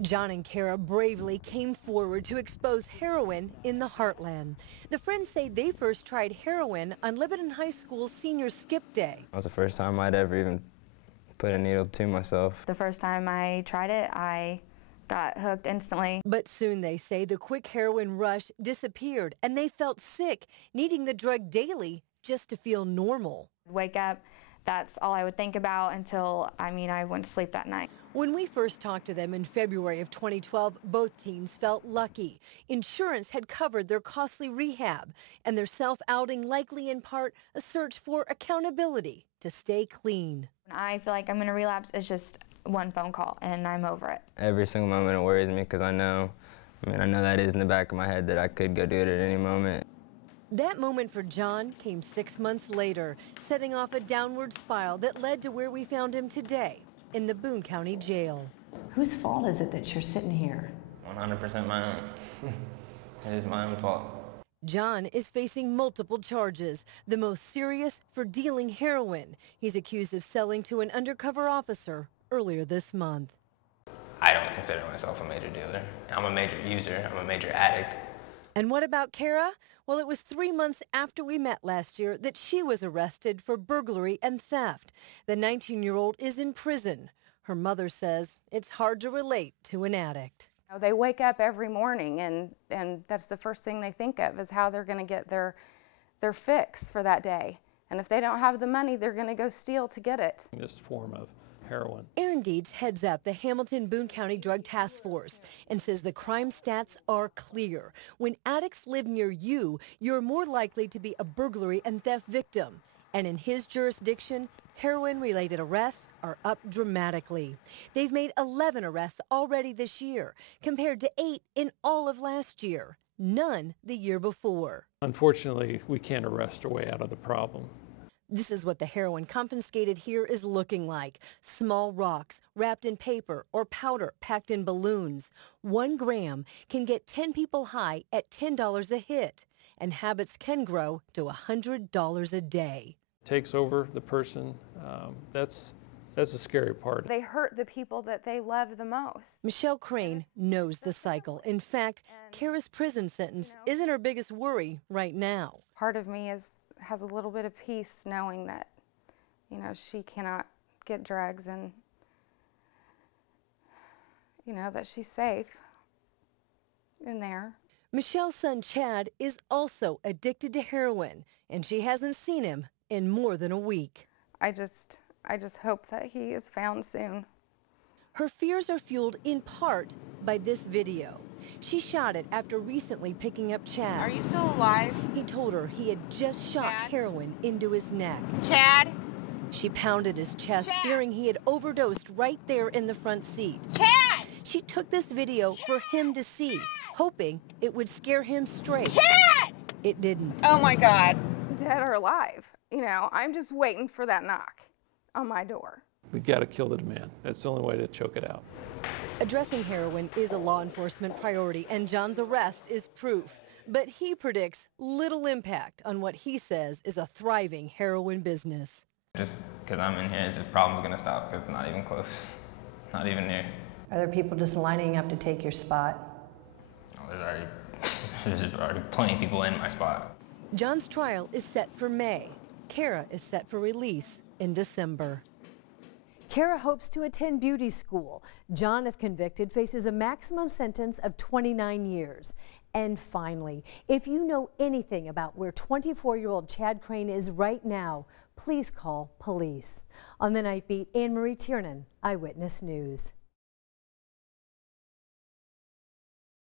John and Cara bravely came forward to expose heroin in the Heartland. The friends say they first tried heroin on Lebanon High School's senior skip day. That was the first time I'd ever even put a needle to myself. The first time I tried it, I got hooked instantly. But soon they say the quick heroin rush disappeared and they felt sick, needing the drug daily just to feel normal. Wake up, that's all I would think about until, I went to sleep that night. When we first talked to them in February of 2012, both teens felt lucky. Insurance had covered their costly rehab, and their self-outing likely in part a search for accountability to stay clean. When I feel like I'm going to relapse, it's just one phone call and I'm over it. Every single moment it worries me because I know that is in the back of my head that I could go do it at any moment. That moment for John came 6 months later, setting off a downward spiral that led to where we found him today, in the Boone County Jail. Whose fault is it that you're sitting here? 100% my own. It is my own fault. John is facing multiple charges, the most serious for dealing heroin. He's accused of selling to an undercover officer earlier this month. I don't consider myself a major dealer. I'm a major user. I'm a major addict. And what about Cara? Well, it was 3 months after we met last year that she was arrested for burglary and theft. The 19-year-old is in prison. Her mother says it's hard to relate to an addict. They wake up every morning and that's the first thing they think of is how they're going to get their fix for that day. And if they don't have the money, they're going to go steal to get it. This form of heroin. Aaron Deeds heads up the Hamilton-Boone County Drug Task Force and says the crime stats are clear. When addicts live near you, you're more likely to be a burglary and theft victim. And in his jurisdiction, heroin-related arrests are up dramatically. They've made 11 arrests already this year, compared to 8 in all of last year, none the year before. Unfortunately, we can't arrest our way out of the problem. This is what the heroin confiscated here is looking like. Small rocks wrapped in paper or powder packed in balloons. 1 gram can get 10 people high at $10 a hit, and habits can grow to $100 a day. Takes over the person. That's the scary part. They hurt the people that they love the most. Michelle Crane knows the cycle. In fact, Cara's prison sentence isn't her biggest worry right now. Part of me has a little bit of peace knowing that, she cannot get drugs and, that she's safe in there. Michelle's son Chad is also addicted to heroin, and she hasn't seen him in more than a week. I just hope that he is found soon. Her fears are fueled in part by this video. She shot it after recently picking up Chad. Are you still alive? He told her he had just shot heroin into his neck. Chad? She pounded his chest, fearing he had overdosed right there in the front seat. Chad! She took this video for him to see, hoping it would scare him straight. Chad! It didn't. Oh my God. Dead or alive, I'm just waiting for that knock on my door. We got to kill the demand. That's the only way to choke it out. Addressing heroin is a law enforcement priority, and John's arrest is proof. But he predicts little impact on what he says is a thriving heroin business. Just because I'm in here, the problem's going to stop because it's not even close. Not even near. Are there people just lining up to take your spot? Oh, there's already plenty of people in my spot. John's trial is set for May. Cara is set for release in December. Cara hopes to attend beauty school. John, if convicted, faces a maximum sentence of 29 years. And finally, if you know anything about where 24-year-old Chad Crane is right now, please call police. On the Night Beat, Anne Marie Tiernan, Eyewitness News.